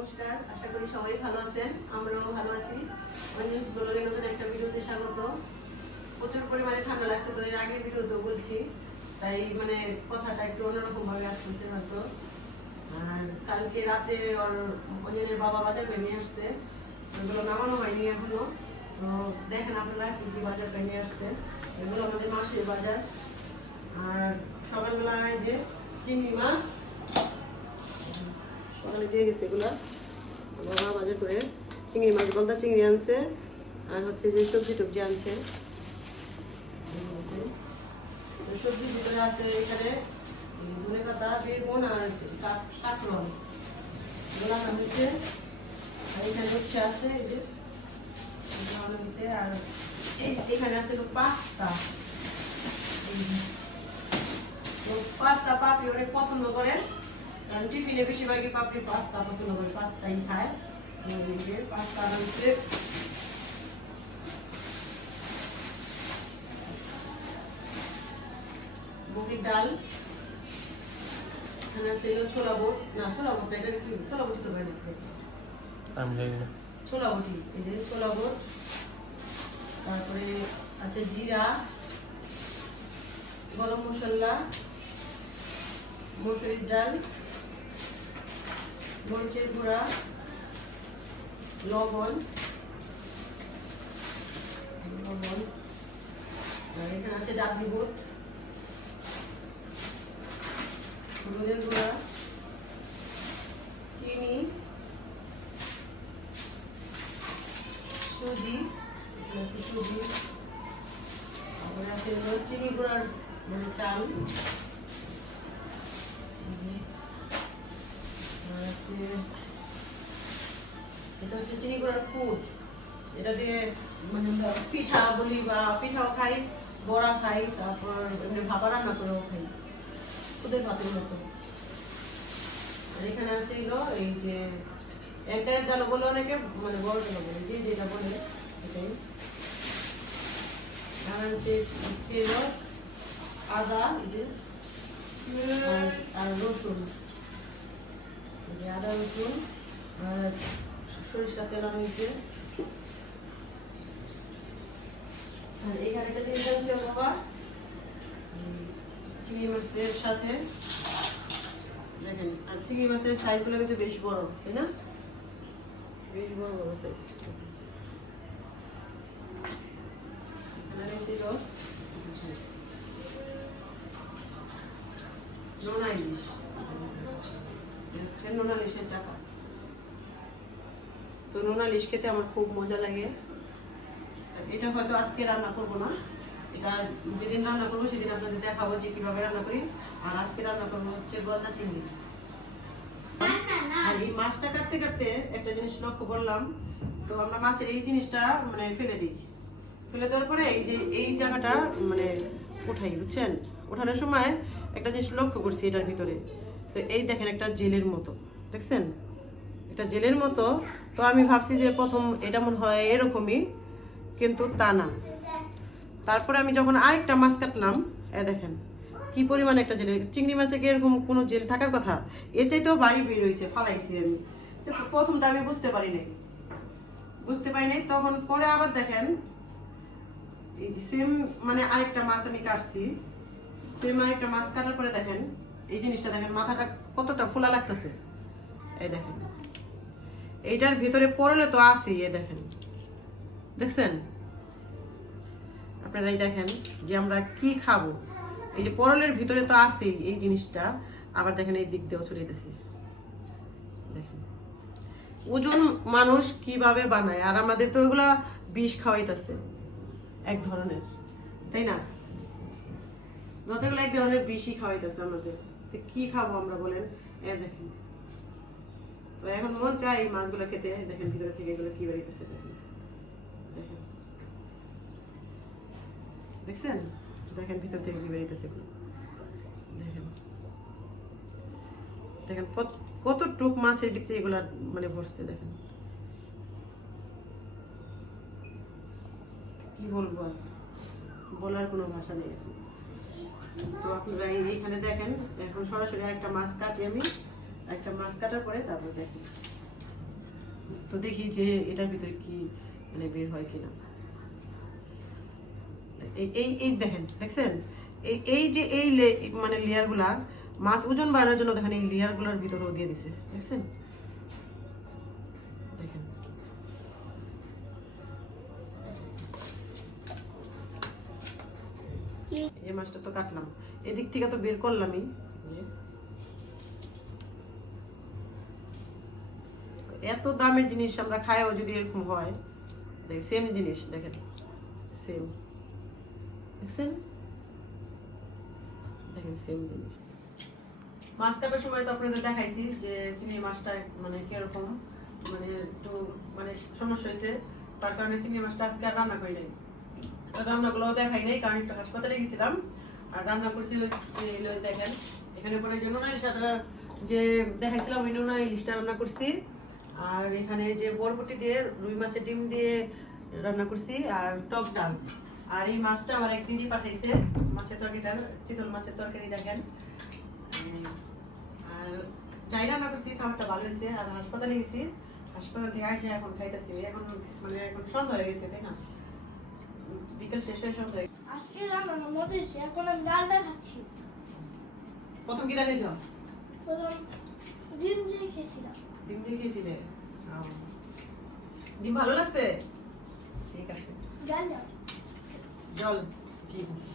নমস্কার, আশা করি সবাই ভালো আছেন, আমরাও ভালো আছি। অনেক ব্লগে নতুন একটা ভিডিওতে স্বাগত। প্রচুর পরিমাণে ঠান্ডা লাগছে তো এর আগের ভিডিওতেও বলছি, তাই মানে কথাটা একটু অন্যরকম ভাবে আসতেছে হয়তো। আর কালকে রাতে ওর অজনের বাবা বাজার করে নিয়ে আসছে, ওগুলো নামানো হয়নি এখনও। তো দেখেন আপনারা কি কি বাজার করে নিয়ে আসছে। এগুলো আমাদের মাসের বাজার। আর সকালবেলায় যে চিংড়ি মাছ সকালে দিয়ে গেছে এগুলা। বাবা বাজার করে চিংড়ি মাছ গলদা চিংড়ি আনছে, আর হচ্ছে যে সবজি টবজি আনছে। এই এখানে আছে পাস্তা। পাস্তা পাপড়ি অনেক পছন্দ করে কারণ টিফিনে বেশিরভাগই পাপড়ি পাস্তা পছন্দ করে পাস্তাই খায় ওদেরকে পাস্তা আনছে মুগের ডাল এখানে আছে ছোলা বুট না ছোলা বুট এটা কি ছোলা বুটি তো বাইরে আমি জানি না ছোলা বুটি এই যে ছোলা বুট তারপরে আছে জিরা গরম মশলা মসুরির ডাল মরিচের গুঁড়া, লবণ লবণ, আর এখানে আছে ডাবলি বুট, হলুদের গুঁড়া, চিনি, সুজি সুজি, তারপরে আছে চিনি গুঁড়ার মানে চাল। আর এটা হচ্ছে চিনি গুঁড়ার ফুড এটা দিয়ে মানে পিঠা বলি বা পিঠাও খাই, বড়া খাই, তারপর এমনি ভাপা রান্না করেও খাই। ওদের ভাতের মতো। আর এখানে আছে হলো এই যে একের ডাল বলে অনেকে মানে বড় ডাল বলে, যে যেটা বলে, এটাই। আর হচ্ছে হচ্ছে আদা আর- রসুন। আদা রসুন সরিষা তেল হয়েছে আর এখানে একটা জিনিস আছে বাবা চিংড়ি মাছের সাথে দেখেন আর চিংড়ি মাছের সাইজগুলো কিন্তু বেশ বড় তাই না বেশ বড় বড় সাইজ ছিল নোনা ইলিশ হচ্ছে নোনা ইলিশের চাকা। তো নোনা ইলিশ খেতে আমার খুব মজা লাগে। এটা হয়তো আজকে রান্না করব না। এটা যেদিন রান্না করব সেদিন আপনাদের দেখাবো যে কীভাবে রান্না করি। আর আজকে রান্না করব হচ্ছে গলদা চিংড়ি। আর এই মাছটা কাটতে কাটতে একটা জিনিস লক্ষ্য করলাম। তো আমরা মাছের এই জিনিসটা মানে ফেলে দিই। ফেলে দেওয়ার পরে এই যে এই জায়গাটা মানে উঠাই বুঝছেন? ওঠানোর সময় একটা জিনিস লক্ষ্য করছি এটার ভিতরে। তো এই দেখেন একটা জেলের মতো, দেখছেন? এটা জেলের মতো, তো আমি ভাবছি যে প্রথম এটা মনে হয় এরকমই, কিন্তু তা না। তারপরে আমি যখন আরেকটা মাছ কাটলাম, এ দেখেন, কি পরিমাণে একটা জেল। চিংড়ি মাছে কি এরকম কোনো জেল থাকার কথা? এর চাইতেও বাড়ি বের হয়েছে, ফালাইছি আমি। প্রথমটা আমি বুঝতে পারি নাই। বুঝতে পারি নাই, তখন পরে আবার দেখেন সেম মানে আরেকটা মাছ আমি কাটছি। সেম আরেকটা মাছ কাটার পরে দেখেন এই জিনিসটা দেখেন, মাথাটা কতটা ফোলা লাগতেছে। এই দেখেন। এইটার ভিতরে পড়লে তো আছে এ দেখেন। দেখছেন? আপনারাই দেখেন যে আমরা কি খাব। এই যে পরলের ভিতরে তো আছেই এই জিনিসটা, আবার দেখেন এই দিক দিয়েও ছড়িয়েতেছি দেখেন। ওজন মানুষ কীভাবে বানায়, আর আমাদের তো ওগুলা বিষ খাওয়াইতেছে, এক ধরনের। তাই না? নতগুলো এক ধরনের বিষই খাওয়াইতেছে আমাদের। কি খাব আমরা বলেন, এ দেখেন। তো এখন মন চাই মাছগুলো খেতে দেখেন ভিতরে থেকে এগুলো কি বেরিয়েছে, দেখেন। দেখেন। দেখছেন? দেখেন ভিতর থেকে কি বেরিয়েছে এগুলো। দেখেন। দেখেন কত- টুক মাছের ভিতরে এগুলা মানে ভরছে, দেখেন। কি বলব আর? বলার কোনো ভাষা নেই। তো আপনারা এইখানে দেখেন, এখন সরাসরি একটা মাছ কাটি আমি, একটা মাছ কাটার পরে তারপর দেখেন তো দেখি যে এটার ভিতরে কি মানে বের হয় কিনা। এই এই দেখেন, দেখছেন? এই যে এই মানে লেয়ারগুলা মাছ ওজন বাড়ানোর জন্য দেখেন এই লেয়ারগুলোর ভিতরেও দিয়ে দিছে, দেখছেন? এই মাছটা তো কাটলাম। এদিক থেকে তো বের করলামই। এত দামের জিনিস আমরা খাইও যদি এরকম হয়। দেখ সেম জিনিস, দেখেন। সেম দেখছেন? দেখেন সেম জিনিস। মাছ কাটার সময় তো আপনাদের দেখাইছি যে চিংড়ি মাছটা মানে কীরকম মানে একটু মানে সমস্যা হয়েছে। তার কারণে চিংড়ি মাছটা আজকে আর রান্না করি নাই। রান্নাগুলো দেখাই নাই, কারণ একটু হাসপাতালে গেছিলাম। আর রান্না করছি দেখেন, এখানে পরে যে নোনা ইলিশটা যে দেখাইছিলাম ওই নোনা ইলিশটা রান্না করছি। আর এখানে যে বরবটি দিয়ে, রুই মাছের ডিম দিয়ে রান্না করছি, আর টক ডাল। আর এই মাছটা আমার এক দিদি পাঠাইছে, মাছের তরকারিটা, চিতল মাছের তরকারি দেখেন। আর চাই রান্না করছি, খাবারটা ভালো হয়েছে, আর হাসপাতালে গেছি। হাসপাতাল থেকে আসে এখন খাইতেছি, এখন মানে এখন সন্ধ্যা হয়ে গেছে, তাই না? বিকেল শেষ হয়ে সব আজকে রান্নার মনে হয়েছে এখন আমি ডালটা খাচ্ছি। প্রথম কি দেখেছ প্রথম ডিম দিয়ে খেয়েছিলাম। ডিম দিয়ে খেয়েছিলে? ডিম ভালো লাগছে? ঠিক আছে। জল জল ঠিক আছে।